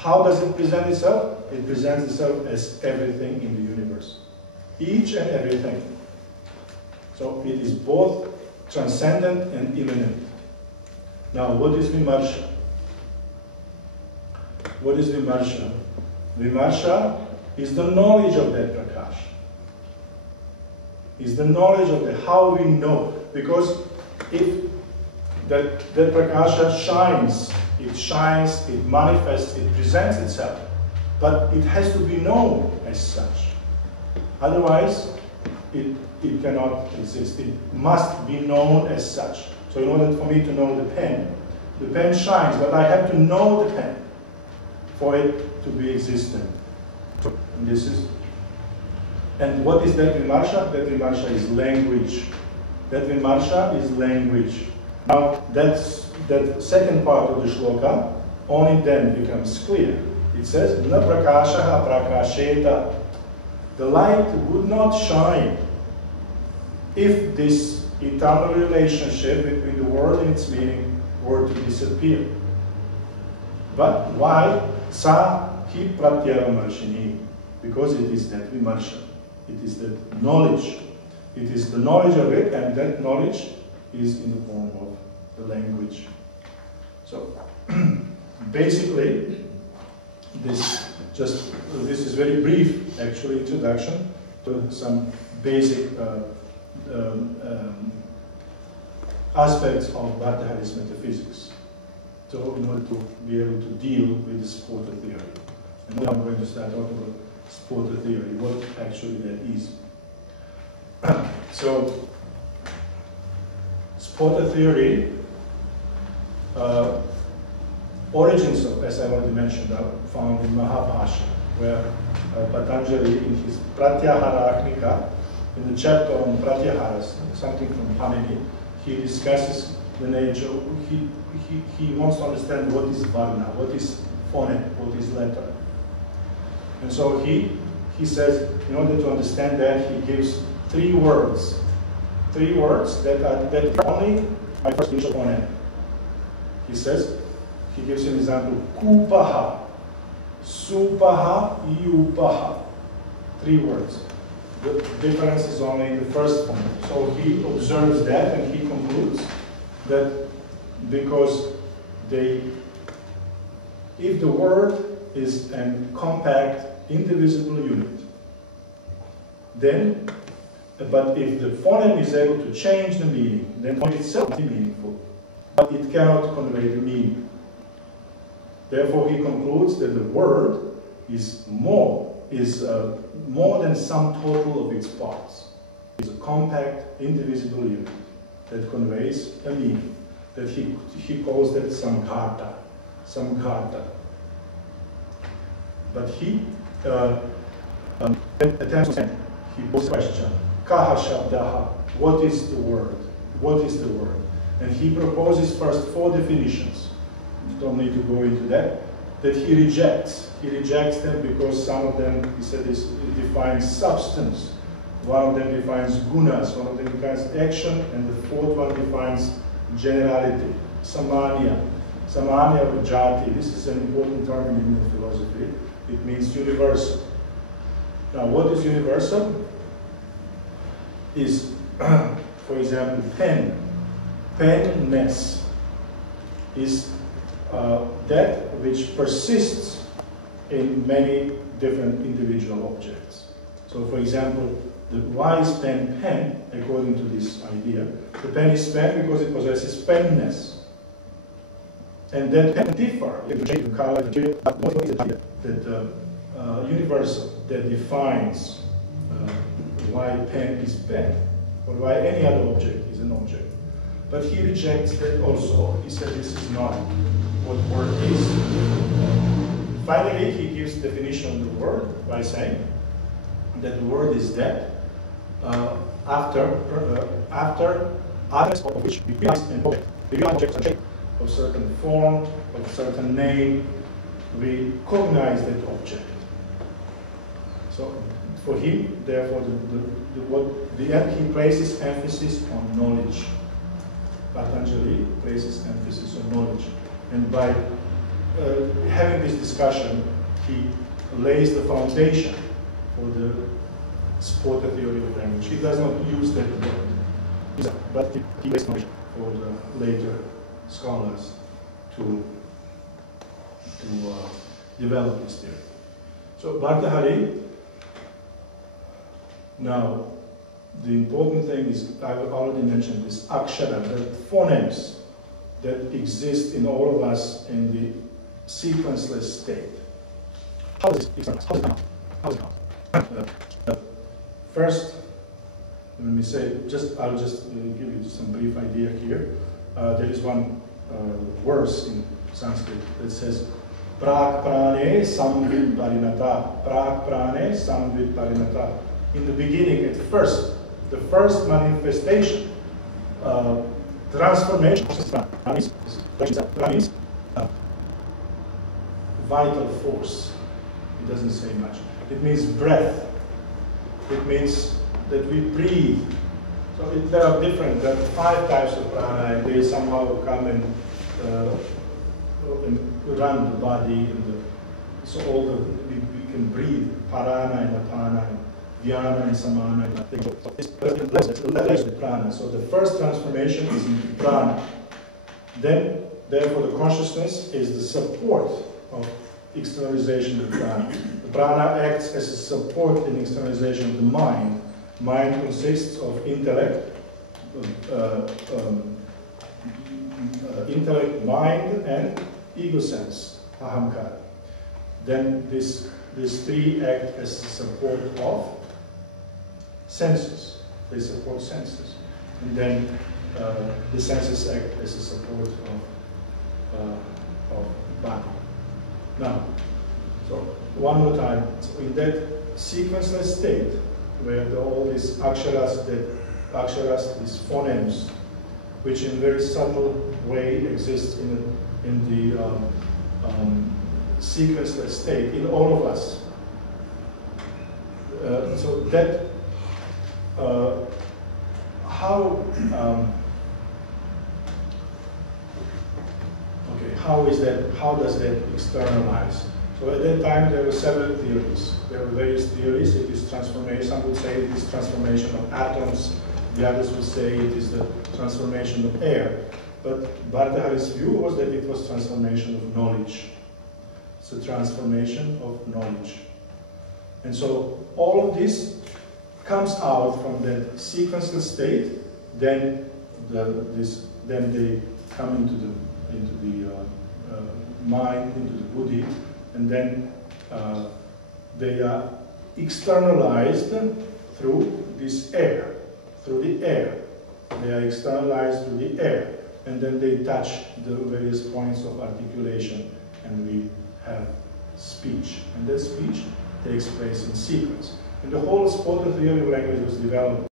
How does it present itself? It presents itself as everything in the universe. Each and everything. So it is both transcendent and immanent. Now, what is Vimarsha? What is Vimarsha? Vimarsha is the knowledge of that Prakash. Is the knowledge of the how we know. Because if that Prakasha shines, it manifests, it presents itself. But it has to be known as such. Otherwise, it cannot exist. It must be known as such. So in order for me to know the pen shines, but I have to know the pen for it to be existent. And what is that Vimarsha? That Vimarsha is language. That Vimarsha is language. Now, that second part of the shloka only then becomes clear. It says, Na prakashaha prakasheta. The light would not shine if this eternal relationship between the world and its meaning were to disappear. But why? Sa hi pratyavamarshini. Because it is that Vimarsha. It is that knowledge. It is the knowledge of it, and that knowledge is in the form of the language. So, basically, this is very brief, actually, introduction to some basic aspects of Bhartṛhari's metaphysics. So, in order to be able to deal with the Sphoṭa theory. And now I'm going to start talking about Sphoṭa theory, what actually that is. So, Sphoṭa theory, origins of, as I already mentioned, are found in Mahabhashya, where Patanjali, in his Pratyahara, in the chapter on Pratyaharas, something from Panini, he discusses the nature. He wants to understand what is varna, what is phoneme, what is letter. And so he says, in order to understand that, he gives three words that are only my first initial phoneme. He says, he gives an example, kupaha, supaha, yupaha. Three words. The difference is only in the first one. So he observes that and he concludes that because if the word is a compact, indivisible unit, then, but if the phoneme is able to change the meaning, then the phoneme itself is meaningful, but it cannot convey the meaning. Therefore, he concludes that the word is more than sum total of its parts. It's a compact, indivisible unit that conveys a meaning. That he calls that samghata. But he attempts to he poses a question, kaha shabdaha, what is the word? What is the word? And he proposes first 4 definitions. You don't need to go into that he rejects. He rejects them because some of them, he said, defines substance. One of them defines gunas, one of them defines action, and the 4th one defines generality, samanya. Samanya or jati, this is an important term in Indian philosophy. It means universal. Now, what is universal? Is, for example, pen. Penness is that which persists in many different individual objects. So, for example, why is pen, according to this idea? The pen is pen because it possesses penness. And that pen differ in the shape, the color, the material, but what is the idea that universal, that defines why pen is pen, or why any other object is an object. But he rejects that also. He said this is not what word is. Finally, he gives the definition of the word by saying that the word is that after atoms of which we realize an object. We realize objects are shaped of certain form, of certain name. We cognize that object. So for him, therefore, he places emphasis on knowledge. Patanjali places emphasis on knowledge. And by having this discussion, he lays the foundation for the Sphoṭa theory of language. He does not use that word, but he lays the foundation for the later scholars to develop this theory. So Bhartṛhari, now the important thing is, I've already mentioned this akshara, the phonemes that exist in all of us in the sequenceless state. How is it externalized? How is it not? First, let me say, I'll just give you some brief idea here. There is one verse in Sanskrit that says, Prāk prāne samvid parinata. Prāk prāne samvid parinata. In the beginning, at first, the first manifestation, transformation, means vital force. It doesn't say much. It means breath. It means that we breathe. So there are 5 types of prana, and they somehow come and run the body. So we can breathe, parana and apana, and dhyana and samana. And prana. So the first transformation is in prana. Then, therefore, the consciousness is the support of externalization of the prana. The prana acts as a support in externalization of the mind. Mind consists of intellect, mind, and ego sense, ahamkara. Then these 3 act as a support of senses. They support senses. And then the senses act as a support of body. Now, so one more time. So in that sequenceless state, where all these aksharas, these phonemes, which in a very subtle way exist in the sequenceless state in all of us. So that how does that externalize? So at that time there were several theories. There were various theories. It is transformation. Some would say it is transformation of atoms. The others would say it is the transformation of air. But Bhartṛhari's view was that it was transformation of knowledge. It's a transformation of knowledge. And so all of this comes out from that sequenceless state. Then they come into the mind, into the buddhi, and then they are externalized through this air, through the air. They are externalized through the air, and then they touch the various points of articulation, and we have speech. And that speech takes place in sequence. And the whole Sphoṭa theory of language was developed